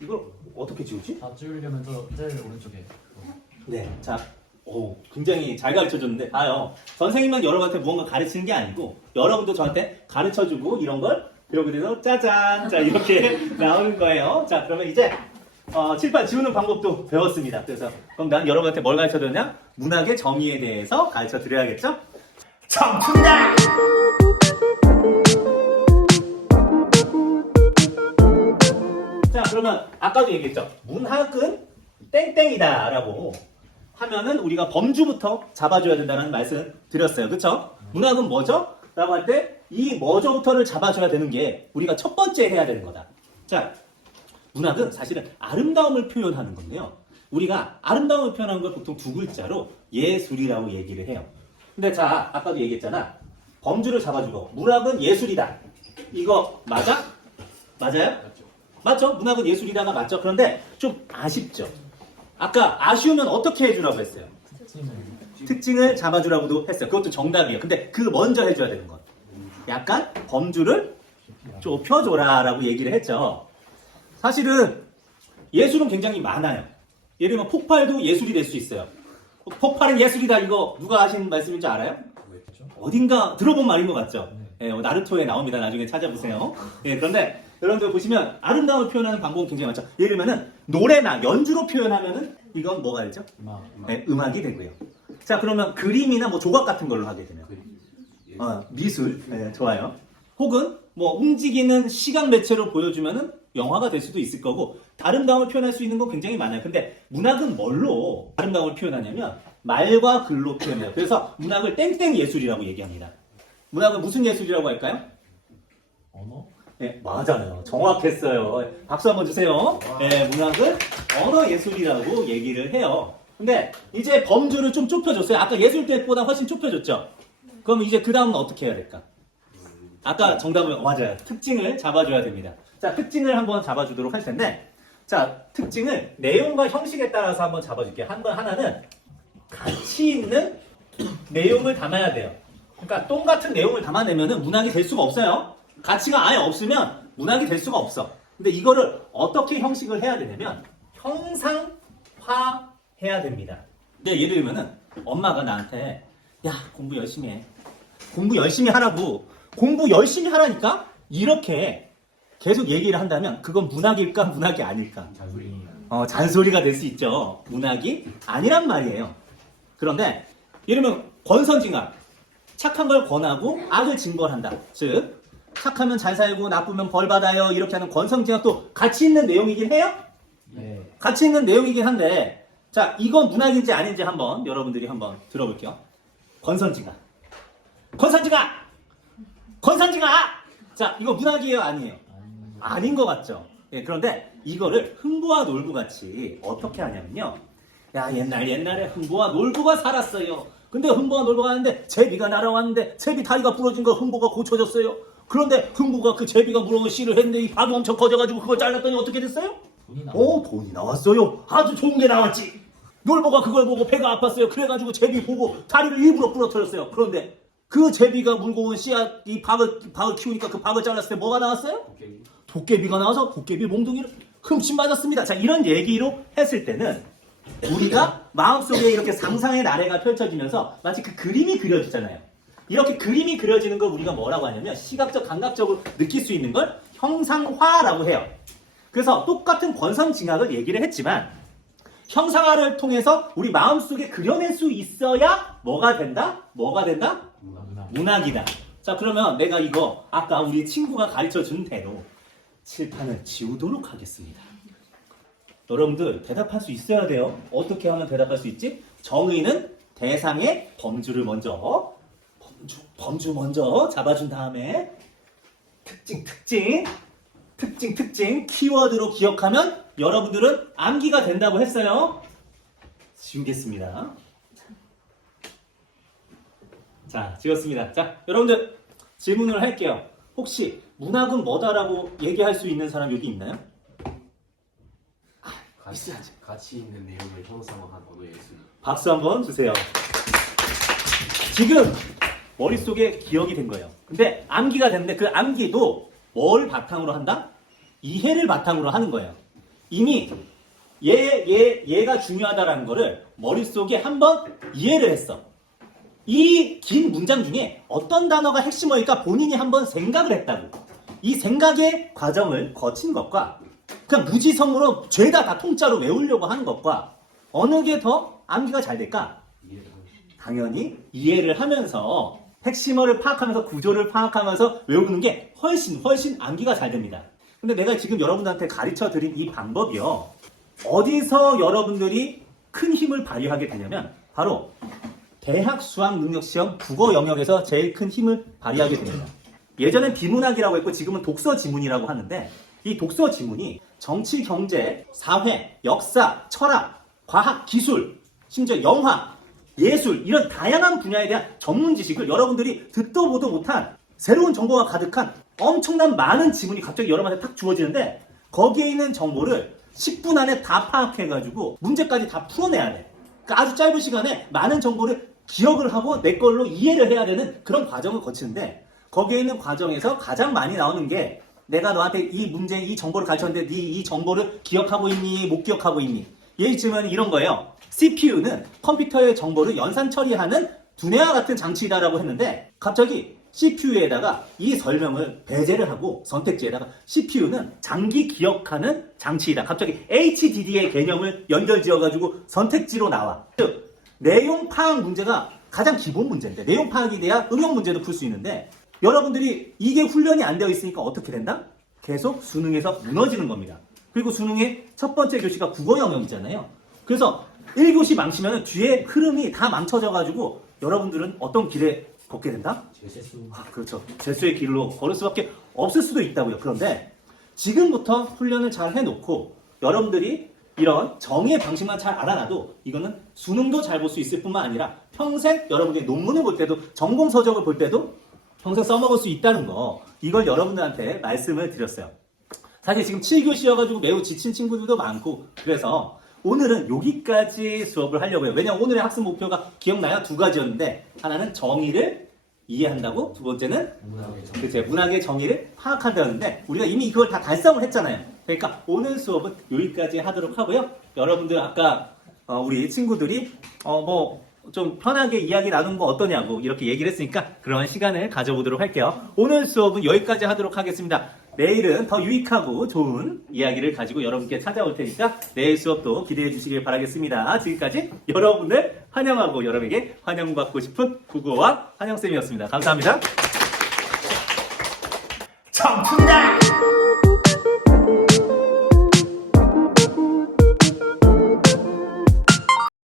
이걸 어떻게 지우지? 다 지우려면 저 제일 오른쪽에. 네, 자, 굉장히 잘 가르쳐줬는데 봐요. 선생님은 여러분한테 무언가 가르치는 게 아니고 여러분도 저한테 가르쳐주고 이런 걸 배우게 돼서 짜잔, 자 이렇게 나오는 거예요. 자, 그러면 이제 칠판 지우는 방법도 배웠습니다. 그래서 그럼 난 여러분한테 뭘 가르쳐드렸냐? 문학의 정의에 대해서 가르쳐드려야겠죠? 정답! 자, 그러면 아까도 얘기했죠. 문학은 땡땡이다 라고 하면은 우리가 범주부터 잡아줘야 된다는 말씀 드렸어요. 그쵸? 문학은 뭐죠? 라고 할 때 이 뭐죠부터를 잡아줘야 되는 게 우리가 첫 번째 해야 되는 거다. 자, 문학은 사실은 아름다움을 표현하는 건데요. 우리가 아름다움을 표현하는 걸 보통 두 글자로 예술이라고 얘기를 해요. 근데 자, 아까도 얘기했잖아. 범주를 잡아주고 문학은 예술이다. 이거 맞아? 맞아요? 맞죠? 문학은 예술이다가 맞죠? 그런데 좀 아쉽죠? 아까 아쉬우면 어떻게 해주라고 했어요? 특징을 잡아주라고도 했어요. 그것도 정답이에요. 근데 그 먼저 해줘야 되는 것. 약간 범주를 좁혀줘라 라고 얘기를 했죠. 사실은 예술은 굉장히 많아요. 예를 들면 폭발도 예술이 될 수 있어요. 폭발은 예술이다 이거 누가 하신 말씀인지 알아요? 어딘가 들어본 말인 것 같죠? 네, 나루토에 나옵니다. 나중에 찾아보세요. 네, 그런데 여러분들 보시면 아름다움을 표현하는 방법은 굉장히 많죠. 예를 들면 노래나 연주로 표현하면은 이건 뭐가 되죠? 네, 음악이 되고요. 자, 그러면 그림이나 뭐 조각 같은 걸로 하게 되면 미술, 네, 좋아요. 혹은 뭐 움직이는 시각 매체로 보여주면은 영화가 될 수도 있을 거고 아름다움을 표현할 수 있는 건 굉장히 많아요. 근데 문학은 뭘로 아름다움을 표현하냐면 말과 글로 표현해요. 그래서 문학을 땡땡 예술이라고 얘기합니다. 문학은 무슨 예술이라고 할까요? 언어? 네, 맞아요. 정확했어요. 박수 한번 주세요. 네, 문학은 언어 예술이라고 얘기를 해요. 근데 이제 범주를 좀 좁혀줬어요. 아까 예술 때보다 훨씬 좁혀줬죠? 그럼 이제 그 다음은 어떻게 해야 될까? 아까 정답은 맞아요. 특징을 잡아줘야 됩니다. 자, 특징을 한번 잡아주도록 할 텐데, 자, 특징을 내용과 형식에 따라서 한번 잡아줄게요. 하나는 가치 있는 내용을 담아야 돼요. 그러니까 똥 같은 내용을 담아내면은 문학이 될 수가 없어요. 가치가 아예 없으면 문학이 될 수가 없어. 근데 이거를 어떻게 형식을 해야 되냐면 형상화 해야 됩니다. 근데 예를 들면은 엄마가 나한테 야, 공부 열심히 해. 공부 열심히 하라고. 공부 열심히 하라니까? 이렇게 계속 얘기를 한다면 그건 문학일까 문학이 아닐까? 잔소리가 될 수 있죠. 문학이 아니란 말이에요. 그런데 예를 들면 권선징악. 착한 걸 권하고 악을 징벌한다. 즉 착하면 잘 살고 나쁘면 벌 받아요. 이렇게 하는 권선징악도 가치 있는 내용이긴 해요? 네. 가치 있는 내용이긴 한데 자, 이건 문학인지 아닌지 한번 여러분들이 한번 들어볼게요. 권선징악. 권선징악! 권선징악! 자, 이거 문학이에요? 아니에요? 아닌 것 같죠? 예, 그런데 이거를 흥부와 놀부같이 어떻게 하냐면요. 야, 옛날에 흥부와 놀부가 살았어요. 근데 흥부와 놀부가 하는데 제비가 날아왔는데 제비 다리가 부러진 거 흥부가 고쳐줬어요. 그런데 흥부가 그 제비가 물어온 씨를 했는데 이 박이 엄청 커져가지고 그걸 잘랐더니 어떻게 됐어요? 돈이 나왔어요. 아주 좋은 게 나왔지. 놀부가 그걸 보고 배가 아팠어요. 그래가지고 제비 보고 다리를 일부러 부러뜨렸어요. 그런데 그 제비가 물고 온 씨앗, 이 박을 키우니까 그 박을 잘랐을 때 뭐가 나왔어요? 도깨비가 나와서 도깨비 몽둥이를 흠씬 맞았습니다. 자, 이런 얘기로 했을 때는 우리가 마음속에 이렇게 상상의 나래가 펼쳐지면서 마치 그 그림이 그려지잖아요. 이렇게 그림이 그려지는 걸 우리가 뭐라고 하냐면 시각적, 감각적으로 느낄 수 있는 걸 형상화라고 해요. 그래서 똑같은 권선징악을 얘기를 했지만 형상화를 통해서 우리 마음속에 그려낼 수 있어야 뭐가 된다? 뭐가 된다? 문학이다. 자, 그러면 내가 이거 아까 우리 친구가 가르쳐준 대로 칠판을 지우도록 하겠습니다. 여러분들 대답할 수 있어야 돼요. 어떻게 하면 대답할 수 있지? 정의는 대상의 범주를 먼저 범주 먼저 잡아준 다음에 특징 키워드로 기억하면 여러분들은 암기가 된다고 했어요. 지우겠습니다. 자, 지웠습니다. 자, 여러분들 질문을 할게요. 혹시 문학은 뭐다라고 얘기할 수 있는 사람 여기 있나요? 가치 있는 내용을 형상화한 언어 예술. 박수 한번 주세요. 지금 머릿속에 기억이 된 거예요. 근데 암기가 됐는데 그 암기도 뭘 바탕으로 한다? 이해를 바탕으로 하는 거예요. 이미 얘가 중요하다라는 거를 머릿속에 한번 이해를 했어. 이 긴 문장 중에 어떤 단어가 핵심어일까 본인이 한번 생각을 했다고. 이 생각의 과정을 거친 것과 그냥 무지성으로 죄다 다 통짜로 외우려고 하는 것과 어느 게 더 암기가 잘 될까? 당연히 이해를 하면서 핵심어를 파악하면서 구조를 파악하면서 외우는 게 훨씬 암기가 잘 됩니다. 근데 내가 지금 여러분들한테 가르쳐 드린 이 방법이요. 어디서 여러분들이 큰 힘을 발휘하게 되냐면 바로 대학 수학 능력 시험 국어 영역에서 제일 큰 힘을 발휘하게 됩니다. 예전엔 비문학이라고 했고 지금은 독서 지문이라고 하는데 이 독서 지문이 정치, 경제, 사회, 역사, 철학, 과학, 기술, 심지어 영화, 예술 이런 다양한 분야에 대한 전문 지식을 여러분들이 듣도 보도 못한 새로운 정보가 가득한 엄청난 많은 지문이 갑자기 여러분한테 탁 주어지는데 거기에 있는 정보를 10분 안에 다 파악해가지고 문제까지 다 풀어내야 돼. 그러니까 아주 짧은 시간에 많은 정보를 기억을 하고 내 걸로 이해를 해야 되는 그런 과정을 거치는데 거기에 있는 과정에서 가장 많이 나오는 게 내가 너한테 이 문제, 이 정보를 가르쳤는데 네 이 정보를 기억하고 있니? 못 기억하고 있니? 예를 들면 이런 거예요. CPU는 컴퓨터의 정보를 연산 처리하는 두뇌와 같은 장치이다라고 했는데 갑자기 CPU에다가 이 설명을 배제를 하고 선택지에다가 CPU는 장기 기억하는 장치이다. 갑자기 HDD의 개념을 연결지어가지고 선택지로 나와. 즉 내용 파악 문제가 가장 기본 문제인데 내용 파악이 돼야 응용 문제도 풀 수 있는데 여러분들이 이게 훈련이 안 되어 있으니까 어떻게 된다? 계속 수능에서 무너지는 겁니다. 그리고 수능의 첫 번째 교시가 국어 영역이잖아요. 그래서 1교시 망치면 뒤에 흐름이 다 망쳐져가지고 여러분들은 어떤 길에 걷게 된다? 재수. 그렇죠. 재수의 길로 걸을 수밖에 없을 수도 있다고요. 그런데 지금부터 훈련을 잘 해놓고 여러분들이 이런 정의의 방식만 잘 알아놔도 이거는 수능도 잘 볼 수 있을 뿐만 아니라 평생 여러분들이 논문을 볼 때도 전공 서적을 볼 때도 평생 써먹을 수 있다는 거 이걸 여러분들한테 말씀을 드렸어요. 사실 지금 7교시여가지고 매우 지친 친구들도 많고 그래서 오늘은 여기까지 수업을 하려고 해요. 왜냐면 오늘의 학습 목표가 기억나요? 두 가지였는데 하나는 정의를 이해한다고 두 번째는 문학의 정의를 파악한다는데 우리가 이미 그걸 다 달성을 했잖아요. 그러니까 오늘 수업은 여기까지 하도록 하고요. 여러분들 아까 우리 친구들이 좀 편하게 이야기 나누는 거 어떠냐고 이렇게 얘기를 했으니까 그런 시간을 가져보도록 할게요. 오늘 수업은 여기까지 하도록 하겠습니다. 내일은 더 유익하고 좋은 이야기를 가지고 여러분께 찾아올 테니까 내일 수업도 기대해 주시길 바라겠습니다. 지금까지 여러분을 환영하고 여러분에게 환영받고 싶은 국어와 환영쌤이었습니다. 감사합니다. 청춘다!